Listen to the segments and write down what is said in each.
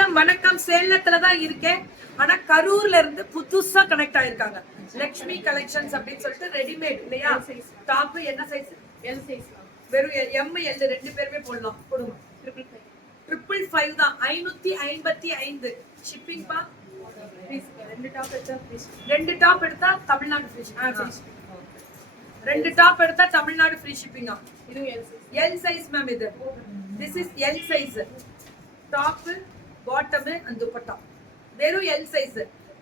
வணக்கம் வணக்கம். சேலத்துல தான் இருக்கேன், ஆனா கரூர்ல இருந்து புதுசா கனெக்ட் ஆயிருக்காங்க. லக்ஷ்மி கலெக்ஷன்ஸ் அப்படின்னு சொல்லிட்டு ரெடிமேட் இல்லையா? டாப் என்ன சைஸ்? எல் சைஸ் வெறும் எம் எல் ரெண்டு பேருமே போடலாம். கொடுங்க. 555 தான். 555 ஷிப்பிங் பா. ரெண்டு டாப் எடுத்தா ஃப்ரீ. ரெண்டு டாப் எடுத்தா தமிழ்நாடு ஃப்ரீ ஷிப்பிங். ரெண்டு டாப் எடுத்தா தமிழ்நாடு ஃப்ரீ ஷிப்பிங்கா? இது L size. L size ma'am. இது this is L size. Top bottom and dupatta வெறும் L size.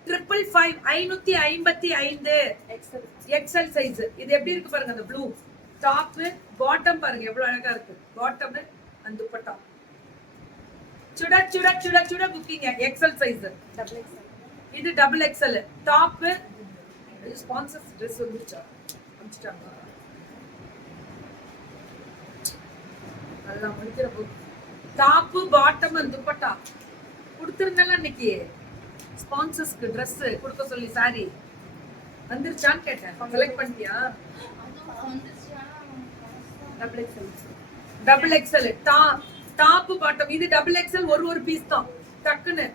555 555 XL. XL size. இது எப்படி இருக்கு பாருங்க. அந்த ப்ளூ டாப் பாட்டம் பாருங்க எவ்வளவு அழகா இருக்கு. பாட்டம் அண்ட் துப்பட்டா சுட சுட சுட சுட booking. XL size. Double XL. இது double XL. Top sponsors dress வந்துச்சா அனுப்பிச்சிட்டாங்க. நல்லா முடிக்கிற book. Top bottom and dupatta கொடுத்துருந்தல இன்னைக்கு. ஸ்பான்சர்ஸ்க்கு ட்ரெஸ் கொடுக்க சொல்லி சாரி வந்துருச்சான்னு கேட்டேன். செலக்ட் பண்ணிட்டியா? Double XL. Double XL top bottom. இது டபுள் எக்ஸ்எல். ஒரு பீஸ் தான். டக்குன்னு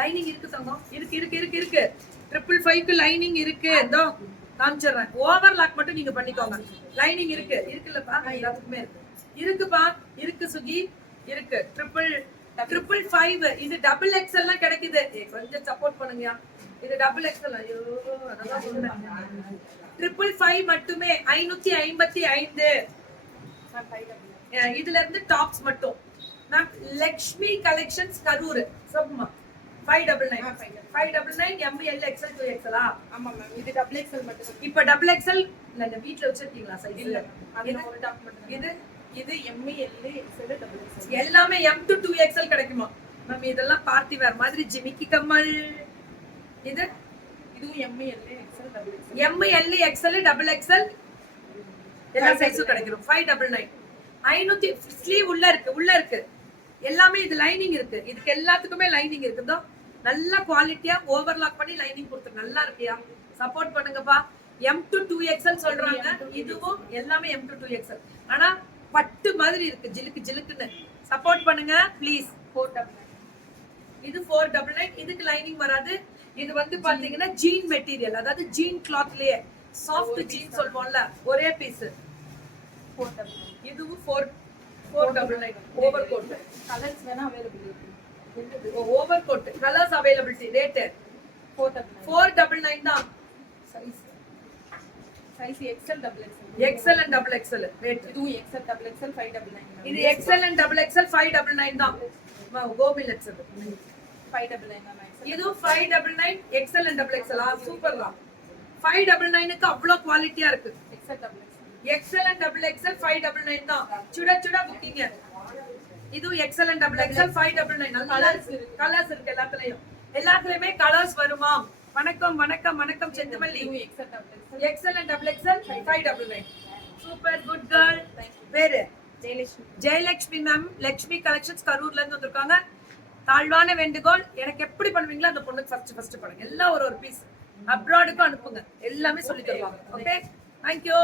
லைனிங் இருக்கு தங்கம். இருக்கு இருக்கு இருக்கு இருக்கு 555க்கு லைனிங் இருக்கு. இதோ காமிச்சிடுறேன். ஓவர்லாக் மட்டும் நீங்க பண்ணிக்கோங்க. லைனிங் இருக்கு. இருக்குல்லப்பா? எல்லாத்துக்குமே இருக்கு. இருக்குப்பா. இருக்கு சுகி. இருக்கு 555. இது டபுள் எக்ஸ்எல் கிடைக்குது. கொஞ்சம் சப்போர்ட் பண்ணுங்க. இது டபுள் எக்ஸ்எல். ஐயோ அதான் சொல்றேன். 555 மட்டுமே. 555. இதுல இருந்து டாப்ஸ் மட்டும். Ma'am Lakshmi collections Karur. சப்மா 599 599 ML XL 2XL. ஆமா மேம். இது டபுள் எக்ஸ்எல் மட்டும். இப்ப டபுள் எக்ஸ்எல் இல்ல வீட்ல வச்சிருக்கீங்களா சைஸ்? இல்ல. அது ஒரு டாப் மட்டும். இது இது M L XL double XL. எல்லாமே M to 2XL கிடைக்குமா மேம்? இதெல்லாம் பார்ட்டி வேர் மாதிரி. ஜிமிக்கி கம்மல். இது இதுவும் M L XL double XL. ML XL double XL எல்லா சைஸும் கிடைக்கும். 599. 500 ஸ்லீவ் உள்ள இருக்கு. எல்லாமே இது லைனிங் இருக்கு. இதுக்கு எல்லாத்துக்குமே லைனிங் இருக்குதோ. நல்ல குவாலிட்டியா ஓவர்லாக் பண்ணி லைனிங் கொடுத்து நல்லா இருக்கியா? சப்போர்ட் பண்ணுங்கப்பா. M to 2XL சொல்றாங்க. இதுவும் எல்லாமே M to 2XL. ஆனா பட்டு மாதிரி இருக்கு. ஜிலுக்கு ஜிலுக்குன்னு சப்போர்ட் பண்ணுங்க ப்ளீஸ். 499. இது 499. இதுக்கு லைனிங் வராது. இது வந்து பாத்தீங்கன்னா ஜீன் மெட்டீரியல், அதாவது ஜீன் கிளாத்லயே சாஃப்ட் ஜீன் சொல்வோம்ல, ஒரே பீஸ். 499. இதுவும் 499. Over coat. கலர்ஸ் வேணா அவேலபிள் இருக்கு. Over coat colours availability. Rate 499 தான். Size XL double XL. XL and double XL rate. இதுவும் எக்ஸ்எல் டபுள் எக்ஸ்எல் 599. இது எக்ஸ்எல் அண்ட் டபுள் எக்ஸ்எல் 599 தான். கோமிலட்ஸ். 599 தான். இது 599 XL and double XL. Super தான். 599க்கு அவ்ளோ குவாலிட்டியா இருக்கு. XL double XL. XL and double XL 599 தான். சுட சுட புக்கிங். இது எக்ஸ்எல் அண்ட் டபுள் எக்ஸ்எல் 599. நல்ல கலர்ஸ் இருக்கு. எல்லாத்துலயுமே கலர்ஸ் வருமா? வணக்கம் வணக்கம் வணக்கம் Senthamalli. XL and double XL 599. Super good girl. பேரு ஜெயலட்சுமி. ஜெயலட்சுமி மேம். லக்ஷ்மி கலெக்ஷன்ஸ் கரூர்ல இருந்து வந்திருக்காங்க. தாழ்வான வேண்டுகோள், எனக்கு எப்படி பண்ணுவீங்களோ அந்த பொண்ணுக்கு ஃபர்ஸ்ட் பண்ணுங்க. எல்லாம் ஒரு பீஸ் அப்ராடுக்கும் அனுப்புங்க. எல்லாமே சொல்லி தருவாங்க. Okay, thank you.